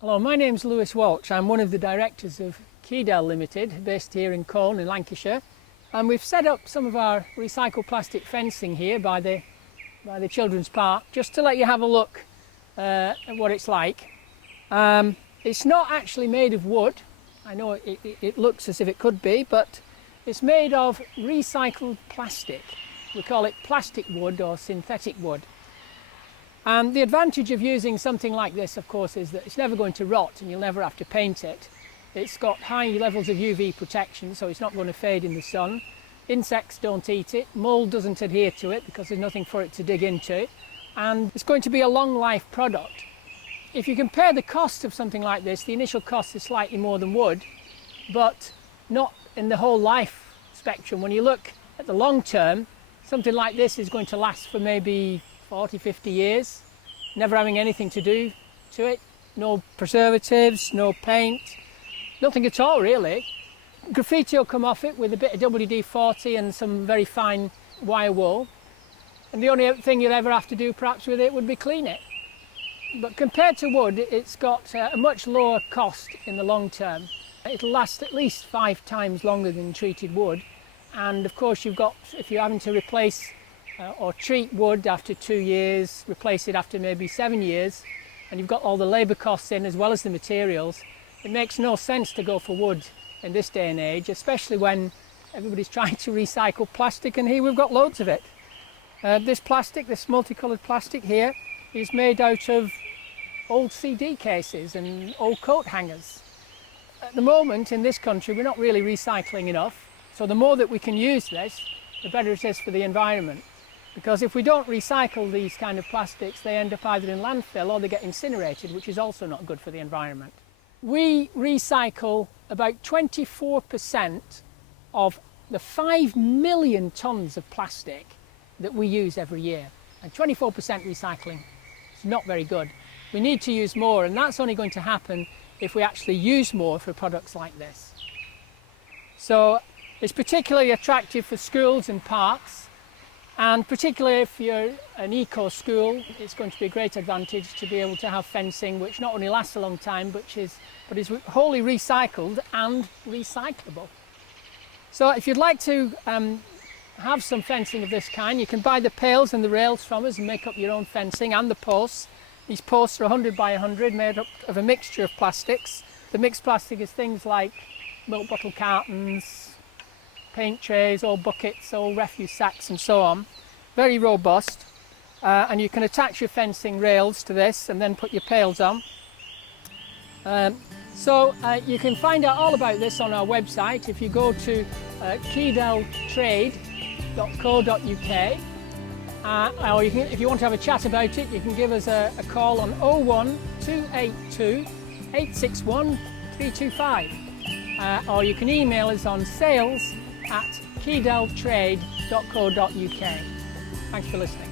Hello, my name's Lewis Walsh. I'm one of the directors of Keydell Limited, based here in Colne in Lancashire. And we've set up some of our recycled plastic fencing here by the children's park, just to let you have a look at what it's like. It's not actually made of wood. I know it looks as if it could be, but it's made of recycled plastic. We call it plastic wood or synthetic wood. And the advantage of using something like this, of course, is that it's never going to rot and you'll never have to paint it. It's got high levels of UV protection, so it's not going to fade in the sun. Insects don't eat it, mould doesn't adhere to it because there's nothing for it to dig into. And it's going to be a long life product. If you compare the cost of something like this, the initial cost is slightly more than wood, but not in the whole life spectrum. When you look at the long term, something like this is going to last for maybe 40, 50 years, never having anything to do to it. No preservatives, no paint, nothing at all really. Graffiti will come off it with a bit of WD-40 and some very fine wire wool. And the only thing you'll ever have to do perhaps with it would be clean it. But compared to wood, it's got a much lower cost in the long term. It'll last at least 5 times longer than treated wood. And of course you've got, if you're having to replace or treat wood after 2 years, replace it after maybe 7 years, and you've got all the labour costs in as well as the materials, it makes no sense to go for wood in this day and age, especially when everybody's trying to recycle plastic, and here we've got loads of it. This plastic, this multicoloured plastic here, is made out of old CD cases and old coat hangers. At the moment in this country we're not really recycling enough, so the more that we can use this, the better it is for the environment. Because if we don't recycle these kind of plastics, they end up either in landfill or they get incinerated, which is also not good for the environment. We recycle about 24% of the 5 million tonnes of plastic that we use every year. And 24% recycling is not very good. We need to use more, and that's only going to happen if we actually use more for products like this. So it's particularly attractive for schools and parks. And particularly if you're an eco school, it's going to be a great advantage to be able to have fencing which not only lasts a long time, but is wholly recycled and recyclable. So if you'd like to have some fencing of this kind, you can buy the pales and the rails from us and make up your own fencing, and the posts. These posts are 100 by 100, made up of a mixture of plastics. The mixed plastic is things like milk bottle cartons, paint trays, old buckets, old refuse sacks and so on. Very robust, and you can attach your fencing rails to this and then put your pales on. You can find out all about this on our website if you go to keydelltrade.co.uk, or if you want to have a chat about it, you can give us a call on 01282 861 325, or you can email us on sales@keydelltrade.co.uk. Thanks for listening.